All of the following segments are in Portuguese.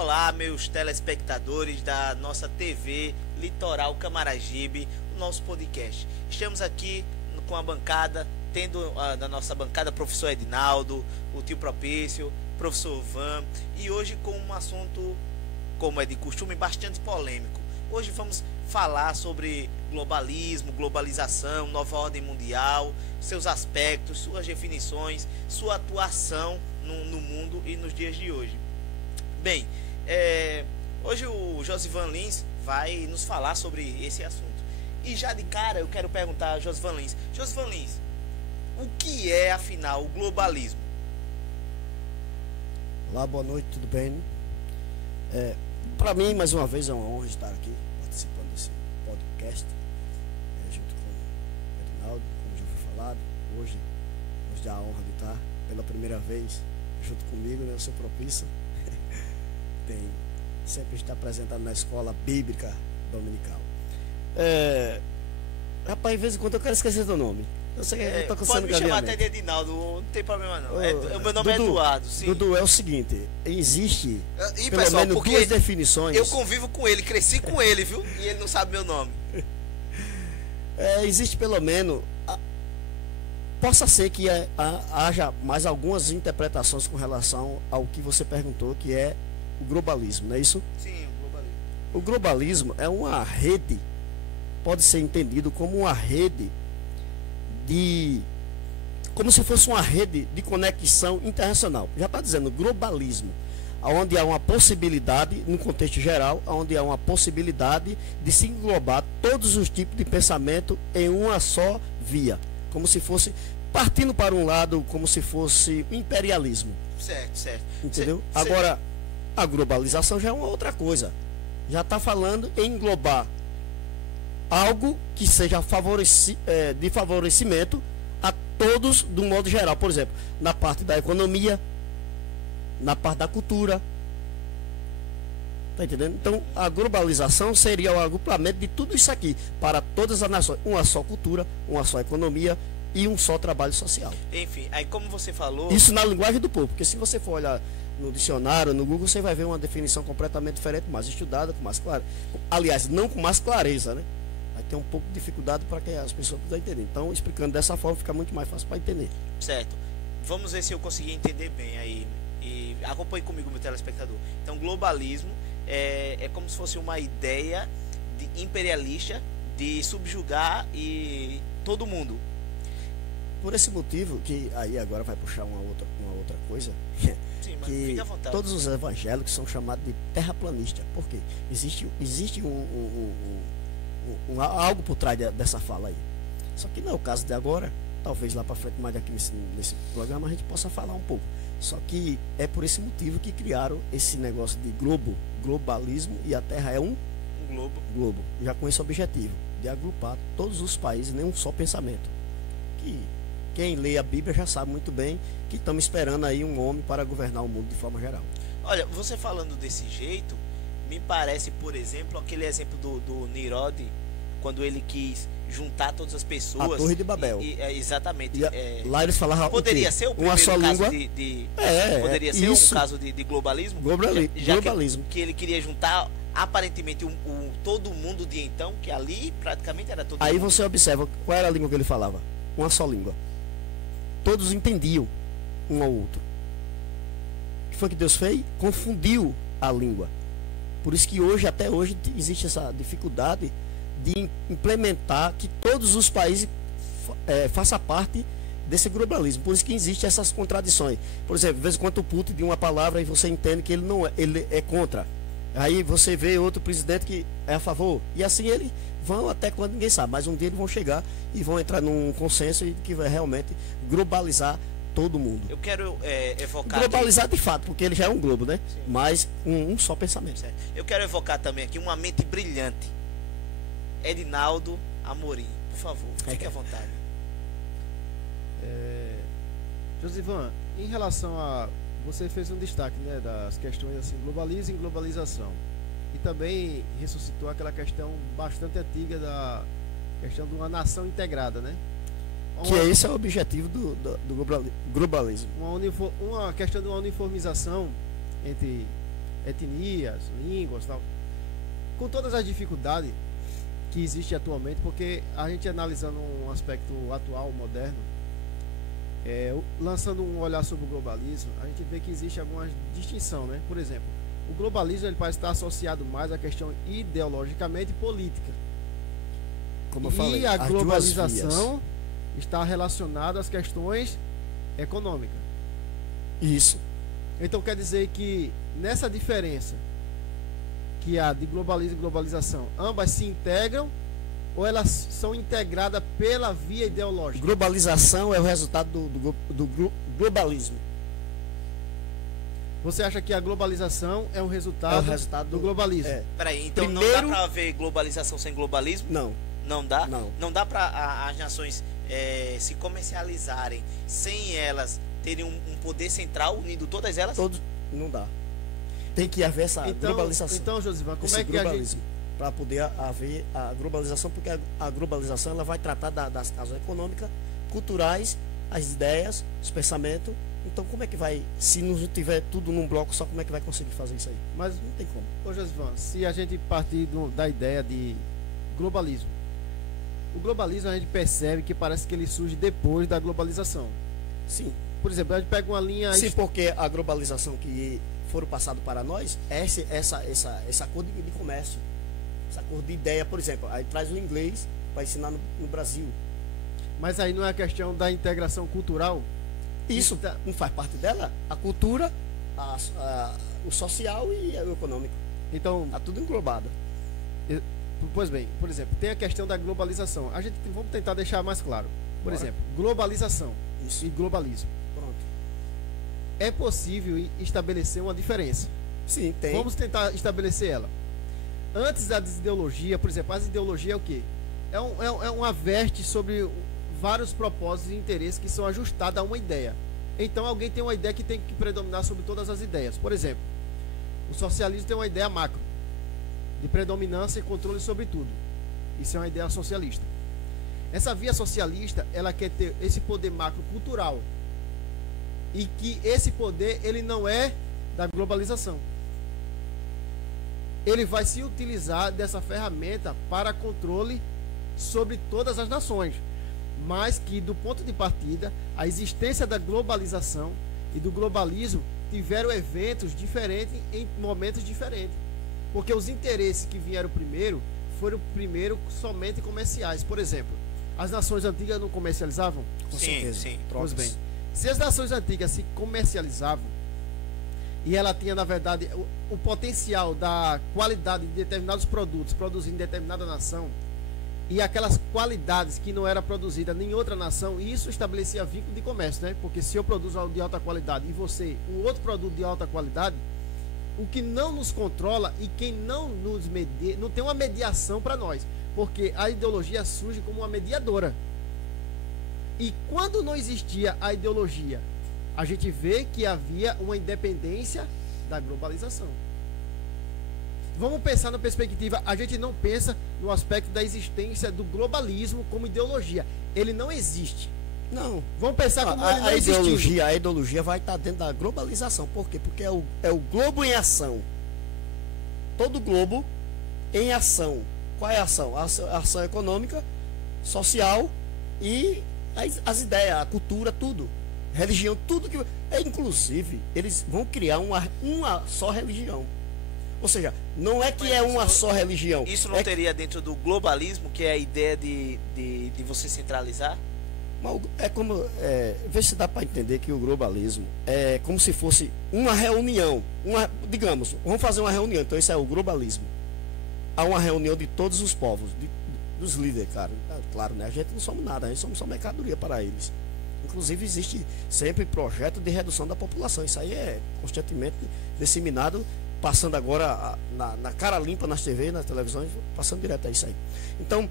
Olá, meus telespectadores da nossa TV Litoral Camaragibe, o nosso podcast. Estamos aqui com a bancada, tendo da nossa bancada professor Edinaldo, o tio Propício, professor Van, e hoje com um assunto, como é de costume, bastante polêmico. Hoje vamos falar sobre globalismo, globalização, nova ordem mundial, seus aspectos, suas definições, sua atuação no mundo e nos dias de hoje. Bem, hoje o Josivan Lins vai nos falar sobre esse assunto. E já de cara eu quero perguntar a Josivan Lins. Josivan Lins, o que é afinal o globalismo? Olá, boa noite, tudo bem? Para mim, mais uma vez, é uma honra estar aqui participando desse podcast, junto com o Edinaldo, como já foi falado. Hoje nos dá a honra de estar pela primeira vez junto comigo, né? Eu sou propício. Sempre está apresentado na escola bíblica dominical. Rapaz, de vez em quando eu quero esquecer do nome. Eu sei que eu tô pode me chamar até de Edinaldo, não tem problema não. O meu nome é Eduardo, sim. Dudu, é o seguinte, existe pelo pessoal, menos duas definições. Eu convivo com ele, cresci com ele, viu? E ele não sabe meu nome. Existe pelo menos, possa ser que haja mais algumas interpretações com relação ao que você perguntou, que é o globalismo, não é isso? Sim, o globalismo. O globalismo é uma rede, pode ser entendido como uma rede como se fosse uma rede de conexão internacional. Já está dizendo globalismo, onde há uma possibilidade, no contexto geral, onde há uma possibilidade de se englobar todos os tipos de pensamento em uma só via, como se fosse partindo para um lado, como se fosse imperialismo. Certo. Entendeu? Agora, a globalização já é uma outra coisa. Já está falando em englobar algo que seja de favorecimento a todos do modo geral. Por exemplo, na parte da economia, na parte da cultura. Está entendendo? Então, a globalização seria o agrupamento de tudo isso aqui para todas as nações. Uma só cultura, uma só economia e um só trabalho social. Enfim, aí como você falou... Isso na linguagem do povo, porque se você for olhar no dicionário, no Google, você vai ver uma definição completamente diferente, mais estudada, com mais clareza. Aliás, não com mais clareza, né? Vai ter um pouco de dificuldade para que as pessoas possam entender. Então, explicando dessa forma, fica muito mais fácil para entender. Certo. Vamos ver se eu consegui entender bem aí. E acompanhe comigo, meu telespectador. Então, globalismo é como se fosse uma ideia imperialista de subjugar todo mundo. Por esse motivo, que aí agora vai puxar uma outra coisa, Sim, mas que fique à vontade. todos os evangélicos são chamados de terraplanistas. Por quê? Existe algo por trás dessa fala aí. Só que não é o caso de agora. Talvez lá para frente, mais aqui nesse programa, a gente possa falar um pouco. Só que é por esse motivo que criaram esse negócio de globalismo, e a Terra é um globo. Já com esse objetivo, de agrupar todos os países em um só pensamento. Que quem lê a Bíblia já sabe muito bem que estamos esperando aí um homem para governar o mundo de forma geral. Olha, você falando desse jeito, me parece, por exemplo, aquele exemplo do Nirod, quando ele quis juntar todas as pessoas. A Torre de Babel. Exatamente. Lá eles falavam poderia ser o primeiro caso poderia ser um caso de globalismo? Globalismo. Que ele queria juntar aparentemente todo mundo de então, que ali praticamente era todo aí mundo. Você observa qual era a língua que ele falava. Uma só língua. Todos entendiam um ao outro. O que foi que Deus fez? Confundiu a língua. Por isso que até hoje, existe essa dificuldade de implementar que todos os países façam parte desse globalismo. Por isso que existem essas contradições. Por exemplo, de vez em quando o Putin diz uma palavra e você entende que ele é contra. Aí você vê outro presidente que é a favor. E assim eles vão até quando ninguém sabe. Mas um dia eles vão chegar e vão entrar num consenso que vai realmente globalizar todo mundo. Eu quero evocar... Globalizar de fato, porque ele já é um globo, né? Sim. Mas um só pensamento. Certo. Eu quero evocar também aqui uma mente brilhante. Edinaldo Amorim. Por favor, fique à vontade. Josivan, em relação a... Você fez um destaque, né, das questões assim, globalismo e globalização. E também ressuscitou aquela questão bastante antiga da questão de uma nação integrada, né? Que esse é o objetivo do globalismo. Uma questão de uma uniformização entre etnias, línguas, tal. Com todas as dificuldades que existem atualmente, porque a gente analisando um aspecto atual, moderno, lançando um olhar sobre o globalismo, a gente vê que existe alguma distinção, né? Por exemplo, o globalismo ele parece estar associado mais à questão ideologicamente política. Como eu falei, e a as duas globalização está relacionada às questões econômicas. Isso. Então quer dizer que nessa diferença que há de globalismo e globalização, ambas se integram ou elas são integradas pela via ideológica? Globalização é o resultado do globalismo. Você acha que a globalização é um resultado, do globalismo? É. Peraí, então Primeiro- não dá pra ver globalização sem globalismo? Não, Não dá? não. Não dá para as nações se comercializarem sem elas terem um poder central unindo todas elas? Todos, não dá. Tem que haver essa globalização. Então, Josivan, como esse é que a gente... globalismo, para poder haver a globalização, porque a globalização ela vai tratar das causas econômicas, culturais, as ideias, os pensamentos. Então, como é que vai, se não tiver tudo num bloco só, como é que vai conseguir fazer isso aí? Mas, Não tem como. ô Josivan, se a gente partir da ideia de globalismo, o globalismo a gente percebe que parece que ele surge depois da globalização. Sim. Por exemplo, a gente pega uma linha... Sim, porque a globalização que foram passado para nós é essa acordo de comércio, essa acordo de ideia, por exemplo. Aí traz o inglês para ensinar no Brasil. Mas aí não é a questão da integração cultural? Isso Tá. não faz parte dela? A cultura, o social e o econômico. Então, Está tudo englobado. pois bem, por exemplo, tem a questão da globalização. Vamos tentar deixar mais claro. Por Bora. exemplo, globalização Isso. e globalismo. Pronto. É possível estabelecer uma diferença. Sim, tem. Vamos tentar estabelecer ela. Antes da ideologia, por exemplo, as ideologias é o quê? É uma veste sobre vários propósitos e interesses que são ajustados a uma ideia. Então alguém tem uma ideia que tem que predominar sobre todas as ideias. Por exemplo, o socialismo tem uma ideia macro, de predominância e controle sobre tudo. Isso é uma ideia socialista. Essa via socialista, ela quer ter esse poder macro cultural. E que esse poder, ele não é da globalização. Ele vai se utilizar dessa ferramenta para controle sobre todas as nações. Mas que, do ponto de partida, a existência da globalização e do globalismo tiveram eventos diferentes em momentos diferentes. Porque os interesses que vieram primeiro foram primeiro somente comerciais. Por exemplo, as nações antigas não comercializavam? Com Sim, certeza. sim. Pois Trocas. bem, se as nações antigas se comercializavam e ela tinha, na verdade, o potencial da qualidade de determinados produtos produzidos em determinada nação e aquelas qualidades que não era produzida em outra nação, e isso estabelecia vínculo de comércio, né? Porque se eu produzo algo de alta qualidade e você um outro produto de alta qualidade, o que não nos controla e quem não nos media, não tem uma mediação para nós, porque a ideologia surge como uma mediadora. E quando não existia a ideologia, a gente vê que havia uma independência da globalização. Vamos pensar na perspectiva, a gente não pensa no aspecto da existência do globalismo como ideologia. Ele não existe. Não. Vamos pensar como ele não a existe. ideologia vai estar dentro da globalização. Por quê? Porque é o globo em ação. Todo globo em ação. Qual é a ação? A ação econômica, social e as ideias, a cultura, tudo. Religião, tudo que... inclusive, eles vão criar uma só religião. Ou seja, não é que Mas é uma isso- só religião. Isso não é teria dentro do globalismo, que é a ideia de você centralizar? É como. Vê se dá para entender que o globalismo é como se fosse uma reunião. Digamos, vamos fazer uma reunião. Então, isso é o globalismo. Há uma reunião de todos os povos, dos líderes, cara. Claro, né? A gente não somos nada, a gente somos só mercadoria para eles. Inclusive, existe sempre projeto de redução da população. Isso aí é constantemente disseminado, passando agora na cara limpa nas TV, nas televisões, passando direto a isso aí. Então,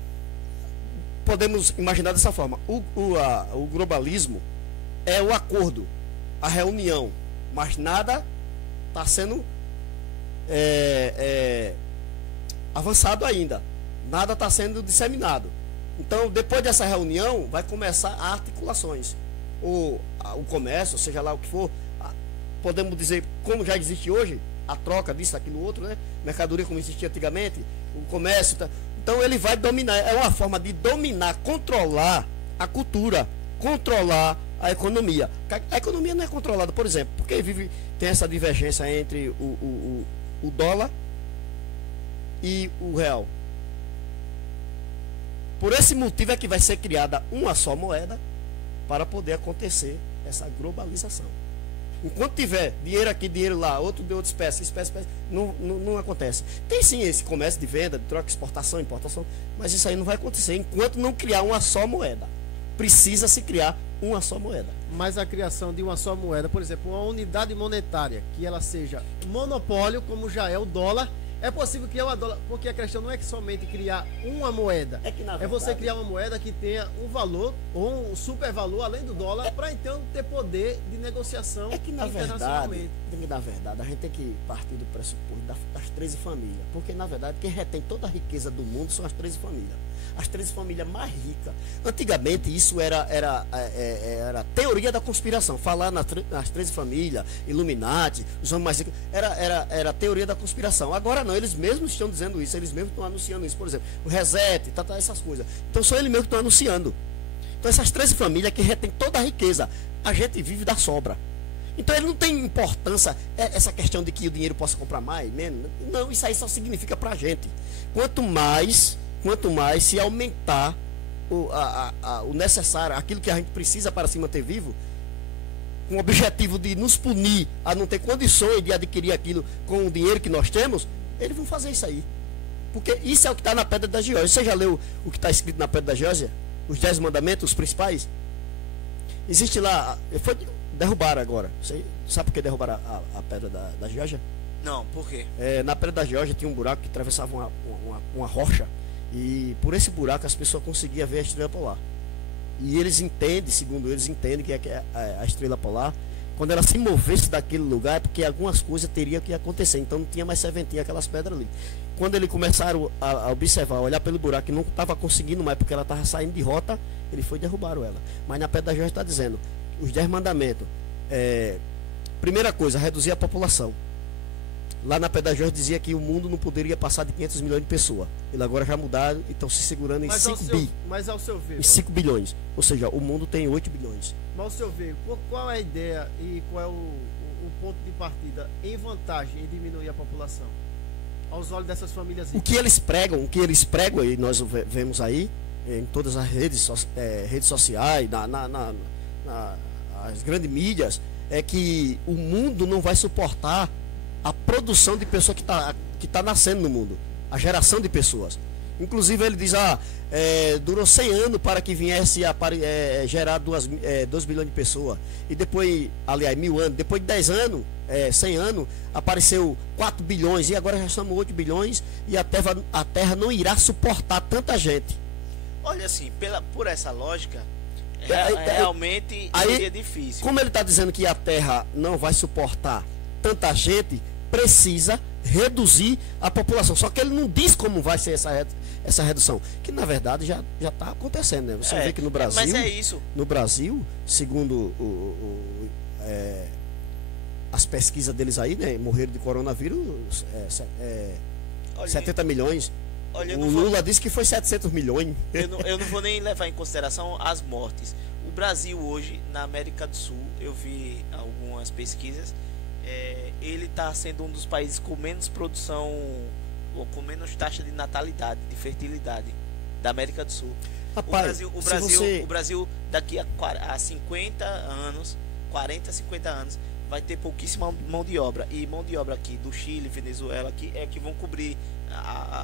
podemos imaginar dessa forma. O globalismo é o acordo, a reunião, mas nada está sendo avançado ainda. Nada está sendo disseminado. Então, depois dessa reunião, vai começar as articulações. O comércio, seja lá o que for, podemos dizer, como já existe hoje, a troca disso, aquilo, outro, né? Mercadoria como existia antigamente, o comércio. Tá. Então ele vai dominar, é uma forma de dominar, controlar a cultura, controlar a economia. A economia não é controlada, por exemplo, porque tem essa divergência entre o dólar e o real. Por esse motivo é que vai ser criada uma só moeda para poder acontecer essa globalização. Enquanto tiver dinheiro aqui, dinheiro lá, outro de outra espécie, não acontece. Tem sim esse comércio de venda, de troca, exportação, importação, mas isso aí não vai acontecer enquanto não criar uma só moeda. Precisa se criar uma só moeda. Mas a criação de uma só moeda, por exemplo, uma unidade monetária, que ela seja monopólio, como já é o dólar, é possível criar uma dólar, porque a questão não é que somente criar uma moeda, é você criar uma moeda que tenha um valor ou um super valor além do dólar, para então ter poder de negociação internacionalmente. Na verdade, a gente tem que partir do pressuposto das 13 famílias, porque na verdade quem retém toda a riqueza do mundo são as 13 famílias. As 13 famílias mais ricas. Antigamente isso era teoria da conspiração. Falar nas 13 famílias, Illuminati, os homens mais ricos, era teoria da conspiração. Agora não, eles mesmos estão dizendo isso, eles mesmos estão anunciando isso. Por exemplo, o Reset, essas coisas. Então são eles mesmos que estão anunciando. Então essas 13 famílias que retêm toda a riqueza, a gente vive da sobra. Então ele não tem importância, essa questão de que o dinheiro possa comprar mais, menos. Não, isso aí só significa pra gente. Quanto mais se aumentar o necessário, aquilo que a gente precisa para se manter vivo, com o objetivo de nos punir a não ter condições de adquirir aquilo com o dinheiro que nós temos, eles vão fazer isso aí. Porque isso é o que está na Pedra da Geórgia. Você já leu o que está escrito na Pedra da Geórgia? Os 10 mandamentos, os principais? Existe lá, derrubaram agora. Você sabe por que derrubaram a Pedra da Geórgia? Não, por quê? Na Pedra da Geórgia tinha um buraco que atravessava uma rocha. E por esse buraco as pessoas conseguiam ver a estrela polar. E eles entendem, segundo eles, que é a estrela polar, quando ela se movesse daquele lugar, é porque algumas coisas teriam que acontecer. Então não tinha mais serventia aquelas pedras ali. Quando eles começaram a observar, olhar pelo buraco e não estava conseguindo mais, porque ela estava saindo de rota, ele foi e derrubaram ela. Mas na Pedra da Geórgia está dizendo, os 10 mandamentos. Primeira coisa, reduzir a população. Lá na Pedra da Geórgia dizia que o mundo não poderia passar de 500 milhões de pessoas. Eles agora já mudaram e estão se segurando em 5 bi. Mas ao seu ver... Em 5 bilhões. Ou seja, o mundo tem 8 bilhões. Mas ao seu ver, qual é a ideia e qual é o ponto de partida em vantagem em diminuir a população? Aos olhos dessas famílias... O que eles pregam, e nós vemos aí, em todas as redes sociais, as grandes mídias, é que o mundo não vai suportar a produção de pessoas que tá nascendo no mundo, a geração de pessoas. Inclusive ele diz, durou 100 anos para que viesse a gerar 2 bilhões de pessoas. E depois, aliás, 1000 anos, depois de 10 anos, 100 anos, apareceu 4 bilhões, e agora já estamos 8 bilhões, e a Terra não irá suportar tanta gente. Olha assim, por essa lógica, realmente seria difícil. Como ele está dizendo que a Terra não vai suportar tanta gente, precisa reduzir a população. Só que ele não diz como vai ser essa redução, que na verdade já está acontecendo, né? Você vê que no Brasil, mas é isso. No Brasil, segundo as pesquisas deles aí, né, morreram de coronavírus 70 milhões. Olha, o Lula disse que foi 700 milhões. Eu não vou nem levar em consideração as mortes. O Brasil hoje, na América do Sul, eu vi algumas pesquisas, ele está sendo um dos países com menos produção, ou com menos taxa de natalidade, de fertilidade da América do Sul. Rapaz, o Brasil daqui a 50 anos, 40, 50 anos, vai ter pouquíssima mão de obra. E mão de obra aqui do Chile, Venezuela, que vão cobrir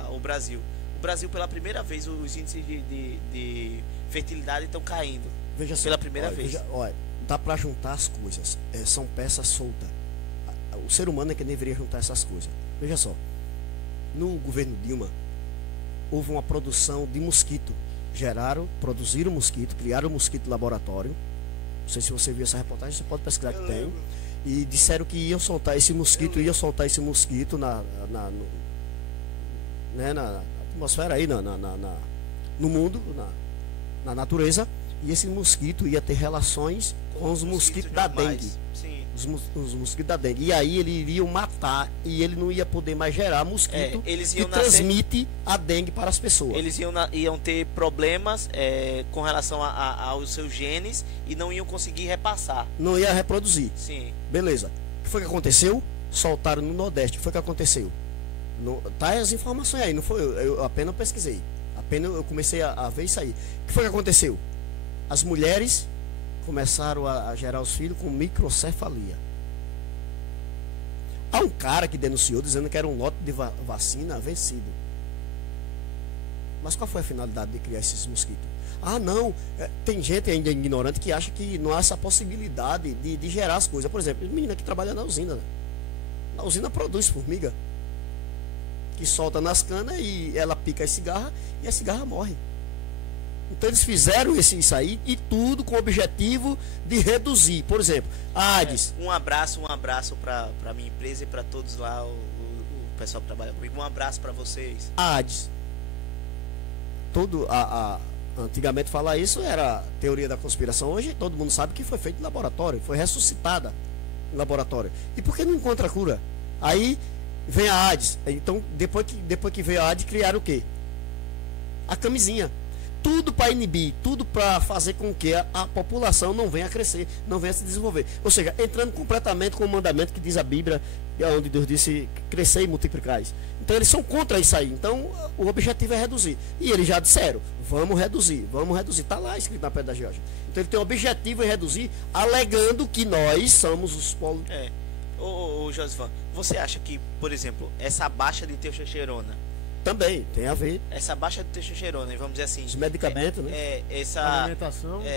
o Brasil. O Brasil, pela primeira vez, os índices de fertilidade estão caindo. Veja só, pela primeira vez. Olha, dá para juntar as coisas. São peças soltas. O ser humano é que deveria juntar essas coisas. Veja só. No governo Dilma, houve uma produção de mosquito. Produziram mosquito, criaram mosquito laboratório. Não sei se você viu essa reportagem, você pode pesquisar que tem. E disseram que iam soltar esse mosquito, na atmosfera aí, no mundo, na natureza. E esse mosquito ia ter relações com os mosquitos da dengue. Sim. os mosquitos da dengue. E aí ele iria matar e ele não ia poder mais gerar mosquito eles que iam nascer, transmite a dengue para as pessoas. eles iam ter problemas com relação aos seus genes e não iam conseguir repassar. Não ia reproduzir. Sim. Beleza. O que foi que aconteceu? Soltaram no Nordeste. O que foi que aconteceu? Tá as informações aí, não foi? Eu apenas pesquisei. Apenas eu comecei a ver isso aí. O que foi que aconteceu? As mulheres começaram a gerar os filhos com microcefalia. Há um cara que denunciou dizendo que era um lote de vacina vencido. Mas qual foi a finalidade de criar esses mosquitos? Ah, não, tem gente ainda ignorante que acha que não há essa possibilidade de gerar as coisas. Por exemplo, menina que trabalha na usina, né? Na usina produz formiga, que solta nas canas e ela pica as cigarras e a cigarra morre. Então eles fizeram isso aí e tudo com o objetivo de reduzir. Por exemplo, a AIDS. Um abraço para minha empresa e para todos lá, o pessoal que trabalha comigo. Um abraço para vocês. A AIDS. Antigamente falar isso era teoria da conspiração. Hoje todo mundo sabe que foi feito em laboratório, foi ressuscitada em laboratório. E por que não encontra cura? Aí vem a AIDS. Então, depois que veio a AIDS, criaram o quê? A camisinha. Tudo para inibir, tudo para fazer com que a população não venha a crescer, não venha a se desenvolver. Ou seja, entrando completamente com o mandamento que diz a Bíblia, onde Deus disse crescer e multiplicais. Então eles são contra isso aí. Então o objetivo é reduzir. E eles já disseram, vamos reduzir. Está lá escrito na Pedra da Geórgia. Então ele tem o objetivo em reduzir, alegando que nós somos os polos. Ô Josivan, você acha que, por exemplo, essa baixa de testosterona, também tem a ver. essa baixa de testosterona, vamos dizer assim, os medicamentos, né? Essa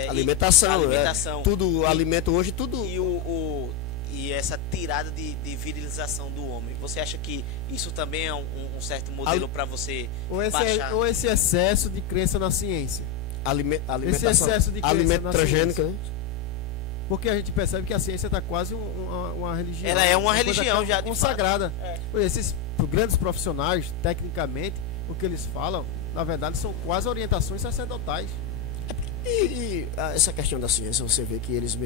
alimentação. Tudo, alimento hoje, tudo. E essa tirada de virilização do homem. Você acha que isso também é um certo modelo para você baixar? Ou esse excesso de crença na ciência? Alimentação. Esse excesso de crença alimento na transgênico, ciência. né? Porque a gente percebe que a ciência está quase uma religião. Ela é uma religião já consagrada. Esses grandes profissionais, tecnicamente, o que eles falam, na verdade, são quase orientações sacerdotais. E essa questão da ciência, você vê que eles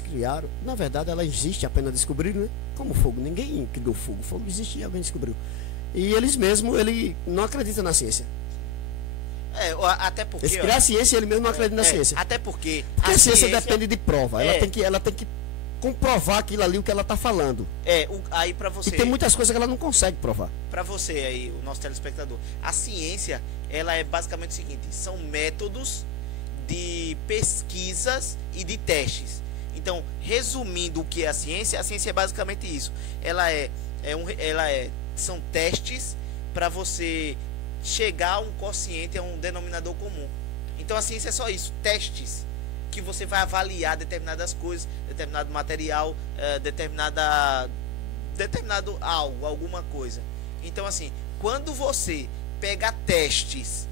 criaram, na verdade ela existe, apenas descobriram, né? Como fogo, ninguém criou fogo, fogo existia, alguém descobriu. E eles mesmos, ele não acreditam na ciência. Até porque... Eles criaram a ciência e ele mesmo não acredita na ciência. Até porque a ciência depende de prova, ela tem que comprovar aquilo ali, o que ela está falando. Aí para você... E tem muitas coisas que ela não consegue provar. Para você aí, o nosso telespectador, a ciência, ela é basicamente o seguinte, são métodos de pesquisas e de testes. Então, resumindo o que é a ciência é basicamente isso. São testes para você chegar a um quociente, a um denominador comum. Então a ciência é só isso, testes, que você vai avaliar determinadas coisas, determinado material, determinado algo, alguma coisa. Então assim, quando você pega testes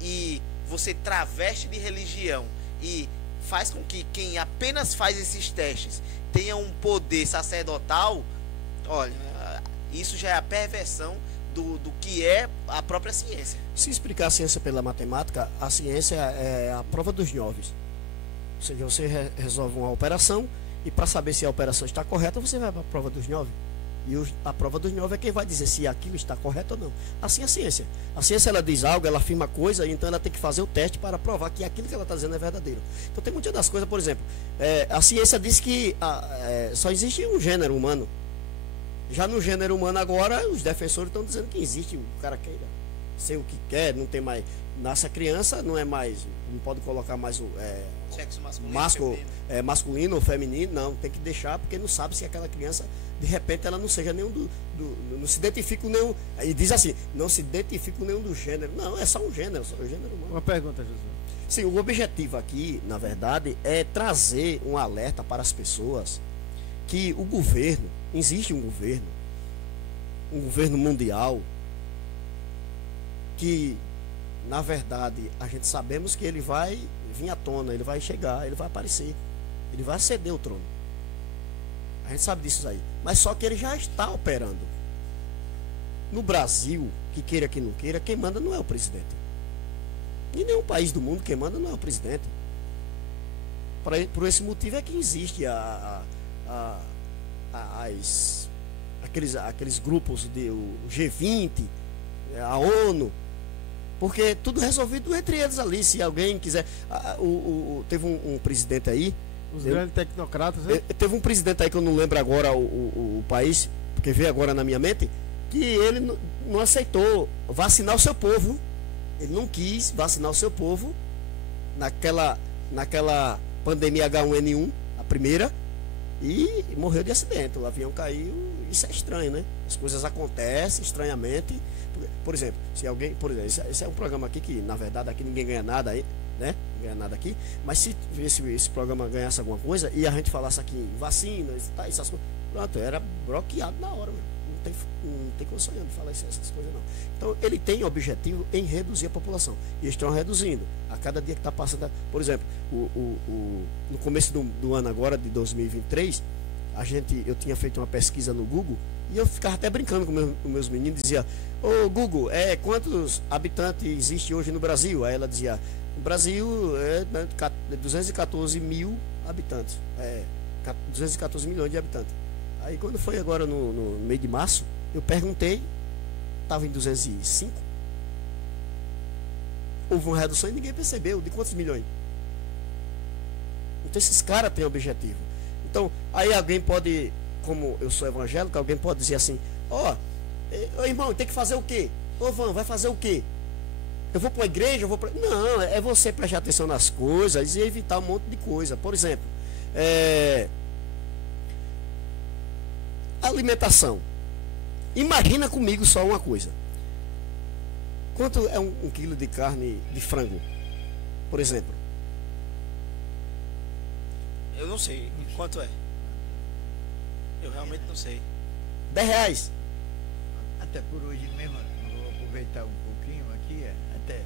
e você traveste de religião e faz com que quem apenas faz esses testes tenha um poder sacerdotal, olha, isso já é a perversão do que é a própria ciência. Se explicar a ciência pela matemática, a ciência é a prova dos 9. Ou seja, você resolve uma operação e para saber se a operação está correta, você vai para a prova dos 9. E a prova dos 9 é quem vai dizer se aquilo está correto ou não. Assim é a ciência. A ciência, ela diz algo, ela afirma coisa, então ela tem que fazer o teste para provar que aquilo que ela está dizendo é verdadeiro. Então tem muitas das coisas, por exemplo, a ciência diz que só existe um gênero humano. Já no gênero humano agora, os defensores estão dizendo que existe, o cara queira ser o que quer, não tem mais. Nasce a criança, não é mais, não pode colocar mais o sexo masculino ou feminino, não, tem que deixar, porque não sabe se aquela criança, de repente, ela não seja nenhum não se identifica com nenhum, e diz assim, não se identifica com nenhum do gênero, não, é só um gênero humano. Uma pergunta, Jesus. Sim, o objetivo aqui, na verdade, é trazer um alerta para as pessoas que o governo, existe um governo mundial, que, na verdade, a gente sabemos que ele vai vir à tona, ele vai chegar, ele vai aparecer, ele vai aceder ao trono. A gente sabe disso aí. Mas só que ele já está operando. No Brasil, que queira que não queira, quem manda não é o presidente. Em nenhum país do mundo quem manda não é o presidente. Por esse motivo é que existe aqueles grupos o G20, a ONU, porque tudo resolvido entre eles ali. Se alguém quiser. Teve um presidente aí. Os grandes tecnocratas, né? Teve um presidente aí que eu não lembro agora o país, porque veio agora na minha mente, que ele não aceitou vacinar o seu povo. Ele não quis vacinar o seu povo naquela pandemia H1N1, a primeira, e morreu de acidente. O avião caiu. Isso é estranho, né? As coisas acontecem estranhamente. Por exemplo, se alguém. Esse é um programa aqui que, na verdade, aqui ninguém ganha nada aí, né? Não ganha nada aqui. Mas se esse programa ganhasse alguma coisa e a gente falasse aqui em vacinas, essas coisas, pronto, era bloqueado na hora, mesmo. Não tem condição de falar essas coisas, não. Então, ele tem objetivo em reduzir a população. E eles estão reduzindo. A cada dia que está passando. Por exemplo, no começo do ano agora, de 2023, eu tinha feito uma pesquisa no Google e eu ficava até brincando com meus meninos, dizia: ô Google, quantos habitantes existem hoje no Brasil? Aí ela dizia: no Brasil é 214 mil habitantes, 214 milhões de habitantes. Aí quando foi agora no meio de março, eu perguntei, estava em 205, houve uma redução e ninguém percebeu. De quantos milhões? Então esses caras têm objetivo. Então, aí alguém pode, como eu sou evangélico, alguém pode dizer assim: irmão, tem que fazer o quê? Ô Van, vai fazer o quê? Eu vou para a igreja, Não, é você prestar atenção nas coisas e evitar um monte de coisa. Por exemplo, alimentação. Imagina comigo só uma coisa. Quanto é um quilo de carne de frango, por exemplo? Eu não sei. Quanto é? Eu realmente não sei. R$10. Até por hoje mesmo, vou aproveitar um pouquinho aqui, até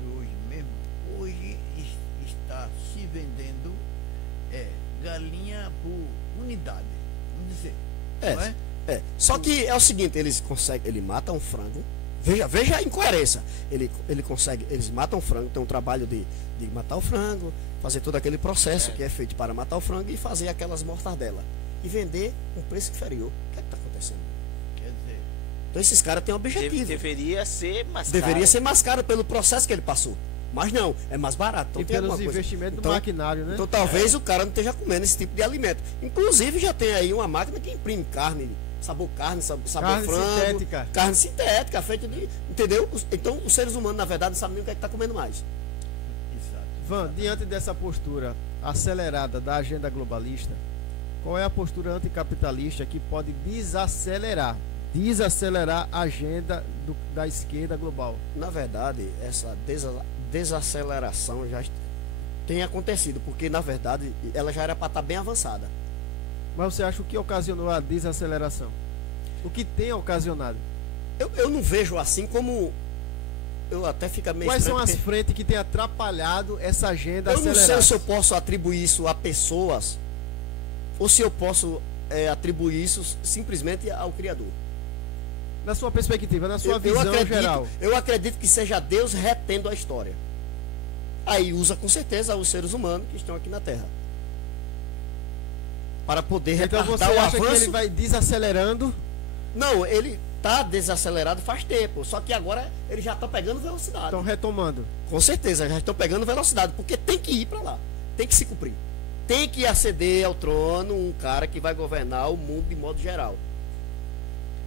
por hoje mesmo. Hoje está se vendendo galinha por unidade, vamos dizer. Não é? Só que é o seguinte, ele mata um frango. Veja a incoerência. Eles matam o frango, tem um trabalho de matar o frango, fazer todo aquele processo que é feito para matar o frango e fazer aquelas mortadelas. E vender um preço inferior. O que é que está acontecendo? Quer dizer, então esses caras têm um objetivo. Deveria ser mais caro. Deveria ser mais caro pelo processo que ele passou. Mas não, é mais barato. Então, e pelos investimentos do maquinário, né? Então talvez o cara não esteja comendo esse tipo de alimento. Inclusive já tem aí uma máquina que imprime sabor sabor carne frango, sintética. Carne sintética, feita de. Entendeu? Então os seres humanos, na verdade, não sabem nem o que é que está comendo mais. exato. Van, diante dessa postura acelerada da agenda globalista, qual é a postura anticapitalista que pode desacelerar a agenda da esquerda global? Na verdade, essa desaceleração já tem acontecido, porque na verdade ela já era para estar bem avançada. Mas você acha o que ocasionou a desaceleração? O que tem ocasionado? Eu não vejo assim como. Eu até fica meio Quais são estranho, as porque frentes que têm atrapalhado essa agenda eu não acelerada? sei se eu posso atribuir isso a pessoas ou se eu posso atribuir isso simplesmente ao Criador. Na sua perspectiva, na sua visão geral. Eu acredito que seja Deus retendo a história. Aí usa com certeza os seres humanos que estão aqui na Terra. Para poder Então você retardar o acha avanço. que ele vai desacelerando? Não, ele está desacelerado faz tempo. Só que agora ele já está pegando velocidade. Estão retomando. Com certeza, já estão pegando velocidade. Porque tem que ir para lá. Tem que se cumprir. Tem que aceder ao trono um cara que vai governar o mundo de modo geral.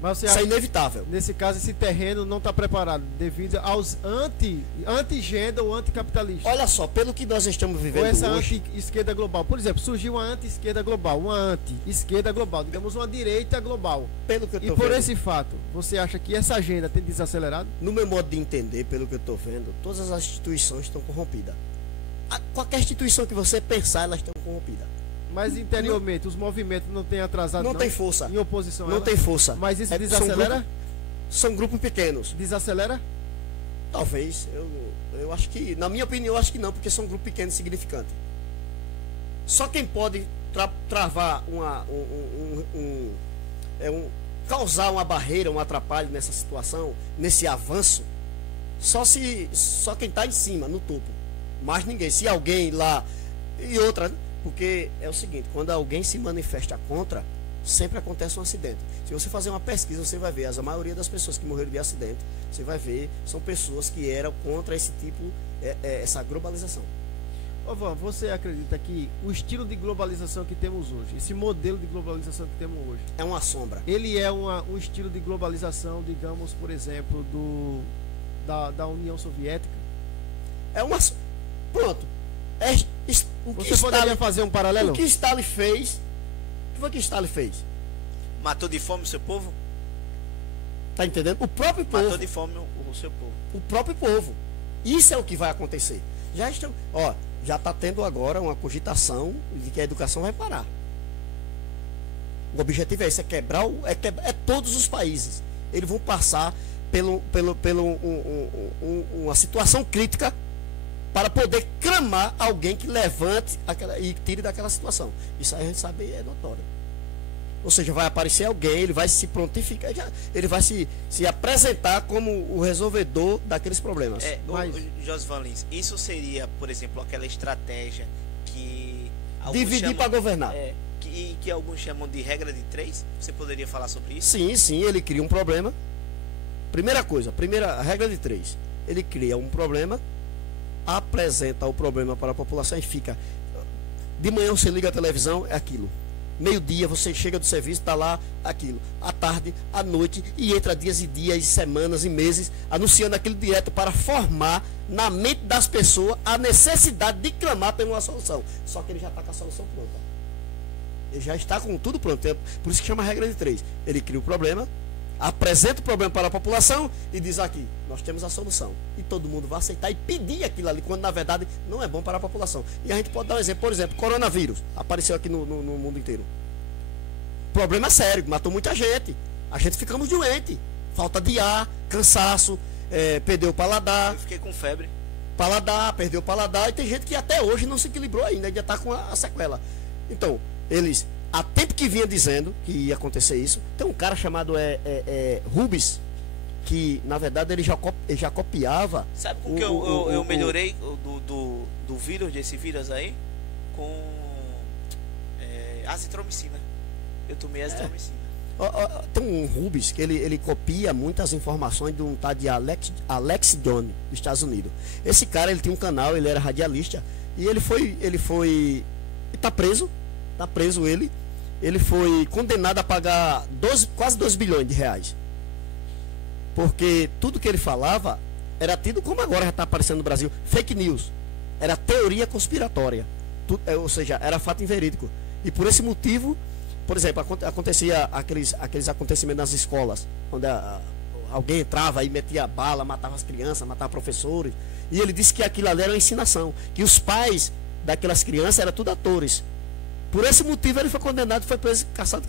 Mas você Isso é acha, inevitável. nesse caso, esse terreno não está preparado devido aos anti-agenda ou anticapitalistas? Olha só, pelo que nós estamos Ou vivendo essa hoje. anti-esquerda global. Por exemplo, surgiu uma anti-esquerda global, uma anti-esquerda global, digamos uma direita global. Pelo que eu E tô por vendo, esse fato, você acha que essa agenda tem desacelerado? no meu modo de entender, pelo que eu estou vendo, todas as instituições estão corrompidas. Qualquer instituição que você pensar, elas estão corrompidas. Mas interiormente, os movimentos não têm atrasado, Não tem força. em oposição a Não ela? tem força. Mas isso São desacelera? São grupos pequenos. Desacelera? Talvez. Eu acho que, na minha opinião, eu acho que não, porque são grupos pequenos e insignificantes. Só quem pode travar causar uma barreira, um atrapalho nessa situação, nesse avanço, só quem está em cima, no topo. Mais ninguém. Se alguém lá E outra, né? Porque é o seguinte, quando alguém se manifesta contra, sempre acontece um acidente. Se você fazer uma pesquisa, você vai ver, a maioria das pessoas que morreram de acidente, você vai ver, são pessoas que eram contra esse tipo, essa globalização. Ô Van, você acredita que o estilo de globalização que temos hoje, esse modelo de globalização que temos hoje, É uma sombra. ele é um estilo de globalização, digamos, por exemplo, da União Soviética? É uma. Pronto. O que Você poderia Stalin, fazer um paralelo? o que Stalin fez. O que foi que Stalin fez? Matou de fome o seu povo? Tá entendendo? O próprio povo. Matou de fome o seu povo. O próprio povo. Isso é o que vai acontecer. Já está tendo agora uma cogitação de que a educação vai parar. O objetivo é esse, é quebrar, todos os países. Eles vão passar uma situação crítica para poder clamar alguém que levante e tire daquela situação. Isso aí a gente sabe, é notório. Ou seja, vai aparecer alguém, ele vai se prontificar, ele vai se apresentar como o resolvedor daqueles problemas. Josivan Lins, isso seria, por exemplo, aquela estratégia que dividir para governar. Que alguns chamam de regra de 3? Você poderia falar sobre isso? Sim, ele cria um problema. A regra de 3. Ele cria um problema, apresenta o problema para a população e fica. De manhã você liga a televisão, é aquilo. Meio-dia você chega do serviço, está lá aquilo. À tarde, à noite, e entra dias e dias, semanas e meses, anunciando aquilo direto para formar na mente das pessoas a necessidade de clamar por uma solução. Só que ele já está com a solução pronta. Ele já está com tudo pronto. Por isso que chama a regra de 3. Ele cria o problema, apresenta o problema para a população e diz aqui, nós temos a solução. E todo mundo vai aceitar e pedir aquilo ali, quando na verdade não é bom para a população. E a gente pode dar um exemplo, por exemplo, coronavírus, apareceu aqui no mundo inteiro. Problema sério, matou muita gente. A gente ficamos doente. Falta de ar, cansaço, perdeu o paladar. Eu fiquei com febre. Perdeu o paladar, e tem gente que até hoje não se equilibrou ainda está com a sequela. Então, eles... Há tempo que vinha dizendo que ia acontecer isso. Tem um cara chamado Rubens, que na verdade ele já copiava. Sabe com que eu melhorei do vírus, desse vírus aí? Com azitromicina. Eu tomei azitromicina. Tem um Rubens que ele copia muitas informações de um tal de Alex Jones, dos Estados Unidos. Esse cara, ele tinha um canal, ele era radialista, e ele está preso. Está preso ele. Ele foi condenado a pagar quase 2 bilhões de reais. Porque tudo que ele falava era tido, como agora já está aparecendo no Brasil, fake news. Era teoria conspiratória. Ou seja, era fato inverídico. E por esse motivo, por exemplo, acontecia aqueles acontecimentos nas escolas, onde alguém entrava e metia bala, matava as crianças, matava professores. E ele disse que aquilo ali era uma ensinação. Que os pais daquelas crianças eram tudo atores. Por esse motivo ele foi condenado, foi preso, caçado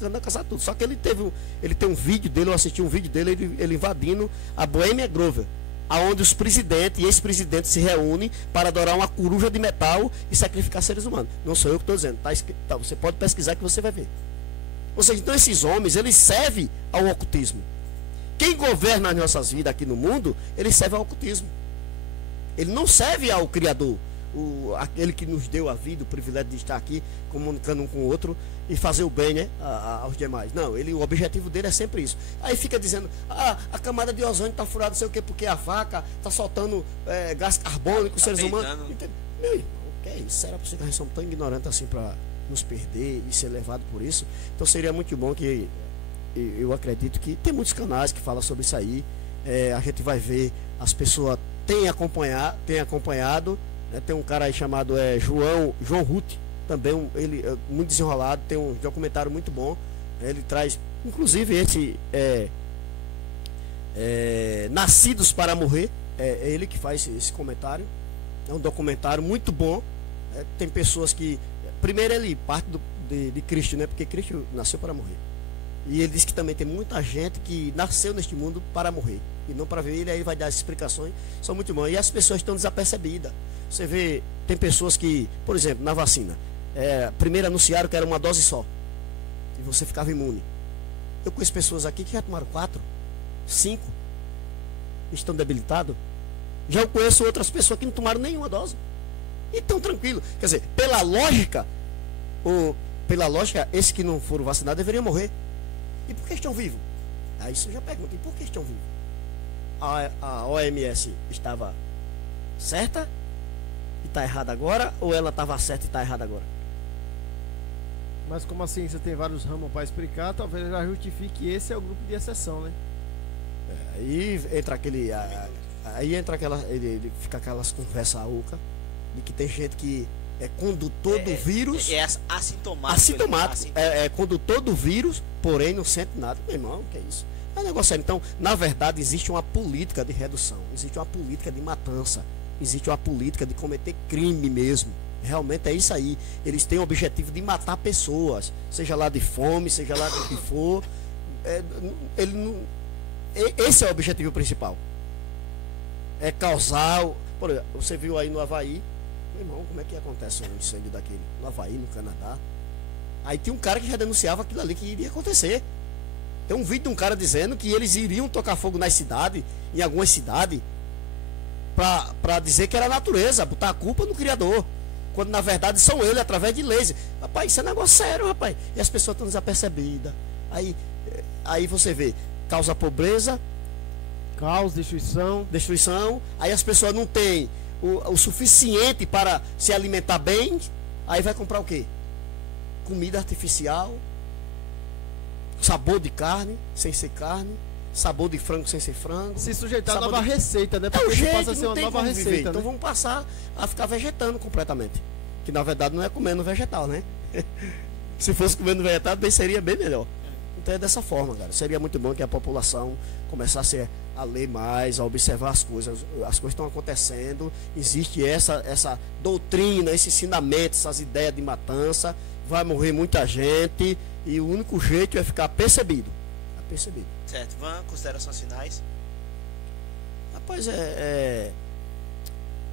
tudo. Só que ele tem um vídeo dele, eu assisti um vídeo dele, ele invadindo a Bohemia Grove, aonde os presidentes e ex-presidentes se reúnem para adorar uma coruja de metal e sacrificar seres humanos. Não sou eu que estou dizendo, tá, você pode pesquisar que você vai ver. Ou seja, então esses homens, eles servem ao ocultismo. Quem governa as nossas vidas aqui no mundo, ele serve ao ocultismo. Ele não serve ao Criador. Aquele que nos deu a vida, o privilégio de estar aqui comunicando um com o outro e fazer o bem, né, aos demais. Não, o objetivo dele é sempre isso. Aí fica dizendo, a camada de ozônio está furada, não sei o que, porque a vaca está soltando gás carbônico, seres humanos. Meu irmão, que é isso? Será que a gente somos tão ignorantes assim para nos perder e ser levado por isso? Então seria muito bom que, eu acredito que tem muitos canais que falam sobre isso aí. A gente vai ver, as pessoas têm acompanhado. Tem um cara aí chamado João Ruth, também ele muito desenrolado, tem um documentário muito bom. Ele traz, inclusive, esse Nascidos para Morrer, é ele que faz esse comentário. É um documentário muito bom. Tem pessoas que, primeiro ele parte de Cristo, né? Porque Cristo nasceu para morrer. E ele diz que também tem muita gente que nasceu neste mundo para morrer e não para viver. E aí vai dar as explicações, são muito boas. E as pessoas estão desapercebidas. Você vê, tem pessoas que, por exemplo, na vacina, primeiro anunciaram que era uma dose só e você ficava imune. Eu conheço pessoas aqui que já tomaram 4, 5, estão debilitados. Já eu conheço outras pessoas que não tomaram nenhuma dose. Então, tranquilo. Quer dizer, pela lógica, esses que não foram vacinados deveriam morrer. E por que estão vivos? Aí você já pergunta, e por que estão vivos? A OMS estava certa e está errada agora, ou ela estava certa e está errada agora? Mas como assim você tem vários ramos para explicar, talvez já justifique que esse é o grupo de exceção, né? Aí entra aquele. Aí entra aquela. Ele fica aquelas conversas oca de que tem gente que é condutor do vírus. É assintomático. Assintomático. É condutor do vírus, porém não sente nada. Meu irmão, que é isso? É um negócio sério. Então, na verdade, existe uma política de redução, existe uma política de matança, existe uma política de cometer crime mesmo. Realmente é isso aí. Eles têm o objetivo de matar pessoas, seja lá de fome, seja lá do que for. Esse é o objetivo principal. É causar. Por exemplo, você viu aí no Havaí, meu irmão, como é que acontece um incêndio daquele? No Havaí, no Canadá. Aí tem um cara que já denunciava aquilo ali que iria acontecer. Tem um vídeo de um cara dizendo que eles iriam tocar fogo nas cidades, em algumas cidades, para dizer que era a natureza, botar a culpa no Criador. Quando na verdade são eles, através de laser. Rapaz, isso é negócio sério, rapaz. E as pessoas estão desapercebidas. Aí você vê, causa pobreza, Caos, destruição. Aí as pessoas não têm o suficiente para se alimentar bem. Aí vai comprar o quê? Comida artificial, sabor de carne sem ser carne, sabor de frango sem ser frango. Se sujeitar a nova receita, né? Porque jeito, passa a ser uma nova receita. Então né? vamos passar a ficar vegetando completamente. Que na verdade não é comendo vegetal, né? Se fosse comendo vegetal, seria bem melhor. Então é dessa forma, cara. Seria muito bom que a população começasse a ler mais, a observar as coisas. As coisas estão acontecendo. Existe essa doutrina, esse ensinamento, essas ideias de matança. Vai morrer muita gente. E o único jeito é ficar percebido. Certo. Van, considerações finais? Rapaz,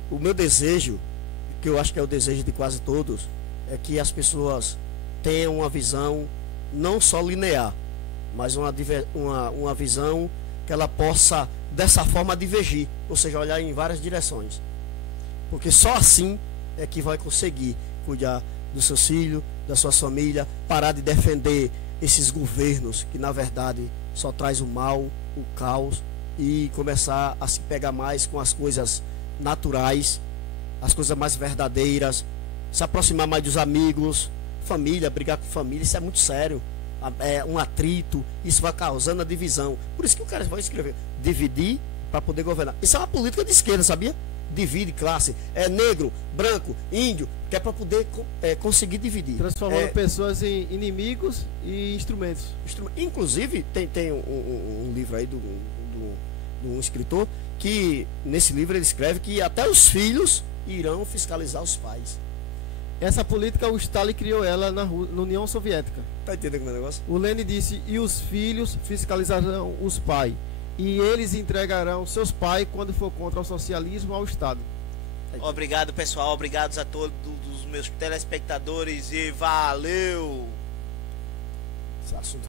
o meu desejo, que eu acho que é o desejo de quase todos, é que as pessoas tenham uma visão não só linear, mas uma visão que ela possa, dessa forma, divergir, ou seja, olhar em várias direções. Porque só assim é que vai conseguir cuidar dos seus filhos, da sua família, parar de defender esses governos que, na verdade, só traz o mal, o caos, e começar a se pegar mais com as coisas naturais, as coisas mais verdadeiras, se aproximar mais dos amigos, família, brigar com família, isso é muito sério. É um atrito, isso vai causando a divisão. Por isso que o cara vai escrever, dividir para poder governar. Isso é uma política de esquerda, sabia? Divide classe, negro, branco, índio, que é para poder conseguir dividir. Transformando pessoas em inimigos e instrumentos. Inclusive, tem um livro aí de um escritor, que nesse livro ele escreve que até os filhos irão fiscalizar os pais. Essa política, o Stalin criou ela na União Soviética. Tá entendendo como é o negócio? O Lenin disse, e os filhos fiscalizarão os pais. E eles entregarão seus pais quando for contra o socialismo ao Estado. Obrigado, pessoal. Obrigado a todos os meus telespectadores e valeu! Esse assunto